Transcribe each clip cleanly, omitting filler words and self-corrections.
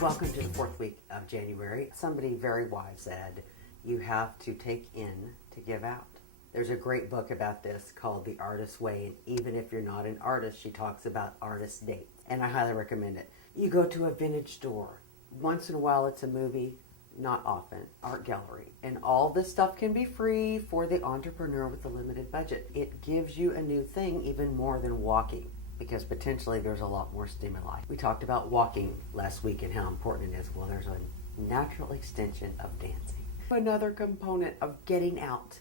Welcome to the fourth week of January. Somebody very wise said, you have to take in to give out. There's a great book about this called The Artist's Way, and even if you're not an artist, she talks about artist dates, and I highly recommend it. You go to a vintage store. Once in a while it's a movie, not often, art gallery. And all this stuff can be free for the entrepreneur with a limited budget. It gives you a new thing even more than walking, because potentially there's a lot more stimuli. We talked about walking last week and how important it is. Well, there's a natural extension of dancing. Another component of getting out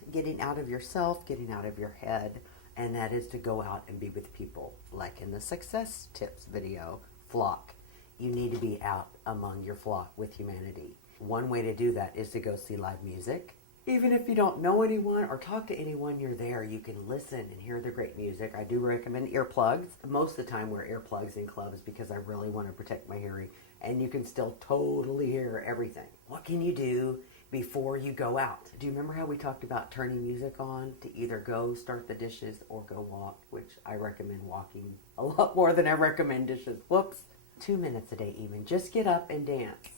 of yourself, getting out of your head, and that is to go out and be with people. Like in the success tips video, flock. You need to be out among your flock with humanity. One way to do that is to go see live music. Even if you don't know anyone or talk to anyone, you're there. You can listen and hear the great music. I do recommend earplugs. Most of the time wear earplugs in clubs because I really want to protect my hearing. And you can still totally hear everything. What can you do before you go out? Do you remember how we talked about turning music on to either go start the dishes or go walk? Which I recommend walking a lot more than I recommend dishes. Whoops. 2 minutes a day even. Just get up and dance.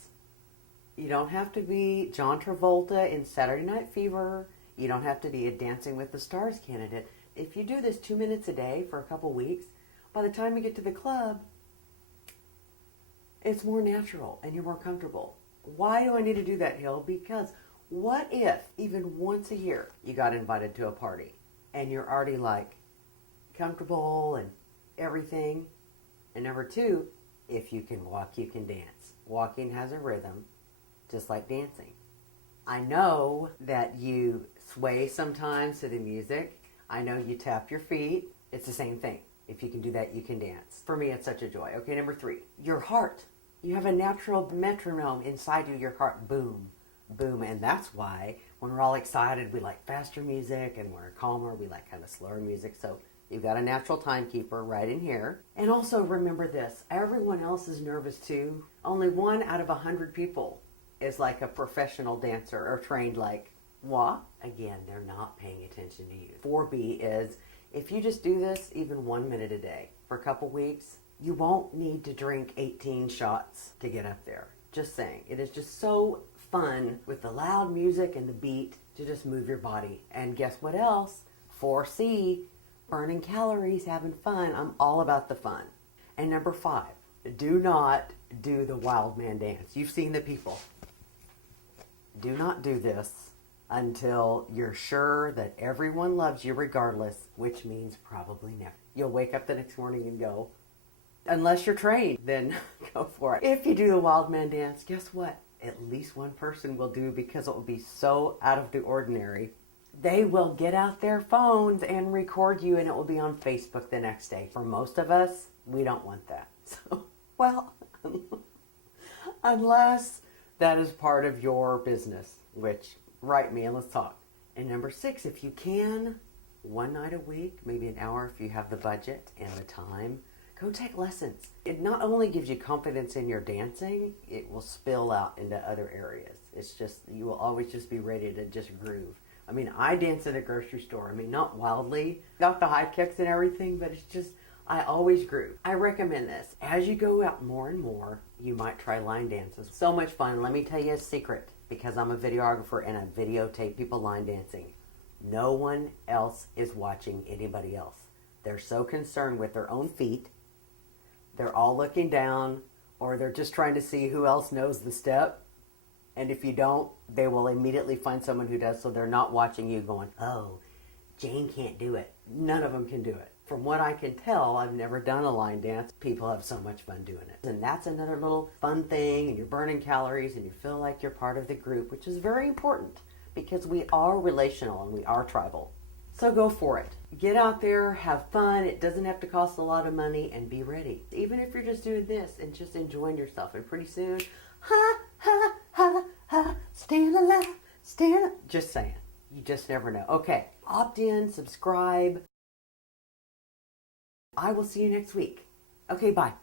You don't have to be John Travolta in Saturday Night Fever. You don't have to be a Dancing with the Stars candidate. If you do this 2 minutes a day for a couple weeks, by the time you get to the club, it's more natural and you're more comfortable. Why do I need to do that, Hill? Because what if even once a year you got invited to a party and you're already like comfortable and everything? And number two, if you can walk, you can dance. Walking has a rhythm, just like dancing. I know that you sway sometimes to the music. I know you tap your feet. It's the same thing. If you can do that, you can dance. For me, it's such a joy. Okay, number three, your heart. You have a natural metronome inside you, your heart, boom, boom. And that's why when we're all excited, we like faster music, and when we're calmer, we like kind of slower music. So you've got a natural timekeeper right in here. And also remember this, everyone else is nervous too. Only 1 out of 100 people is like a professional dancer or trained like moi. Again, they're not paying attention to you. 4B is, if you just do this even 1 minute a day for a couple weeks, you won't need to drink 18 shots to get up there. Just saying. It is just so fun with the loud music and the beat to just move your body. And guess what else? 4C, burning calories, having fun. I'm all about the fun. And number 5, do not do the wild man dance. You've seen the people. Do not do this until you're sure that everyone loves you regardless, which means probably never. You'll wake up the next morning and go, unless you're trained, then go for it. If you do the wild man dance, guess what? At least one person will do, because it will be so out of the ordinary. They will get out their phones and record you, and it will be on Facebook the next day. For most of us, we don't want that. So, well, unless that is part of your business, which, write me and let's talk. And number 6, if you can, 1 night a week, maybe an hour if you have the budget and the time, go take lessons. It not only gives you confidence in your dancing, it will spill out into other areas. It's just, you will always just be ready to just groove. I mean, I dance at a grocery store. I mean, not wildly, got the high kicks and everything, but it's just, I always groove. I recommend this. As you go out more and more, you might try line dances. So much fun. Let me tell you a secret, because I'm a videographer and I videotape people line dancing. No one else is watching anybody else. They're so concerned with their own feet. They're all looking down, or they're just trying to see who else knows the step. And if you don't, they will immediately find someone who does, so they're not watching you going, oh, Jane can't do it. None of them can do it. From what I can tell, I've never done a line dance. People have so much fun doing it. And that's another little fun thing, and you're burning calories, and you feel like you're part of the group, which is very important, because we are relational and we are tribal. So go for it. Get out there, have fun. It doesn't have to cost a lot of money, and be ready. Even if you're just doing this and just enjoying yourself, and pretty soon, ha, ha, ha, ha, staying alive, staying alive. Just saying. You just never know. Okay, opt in, subscribe. I will see you next week. Okay, bye.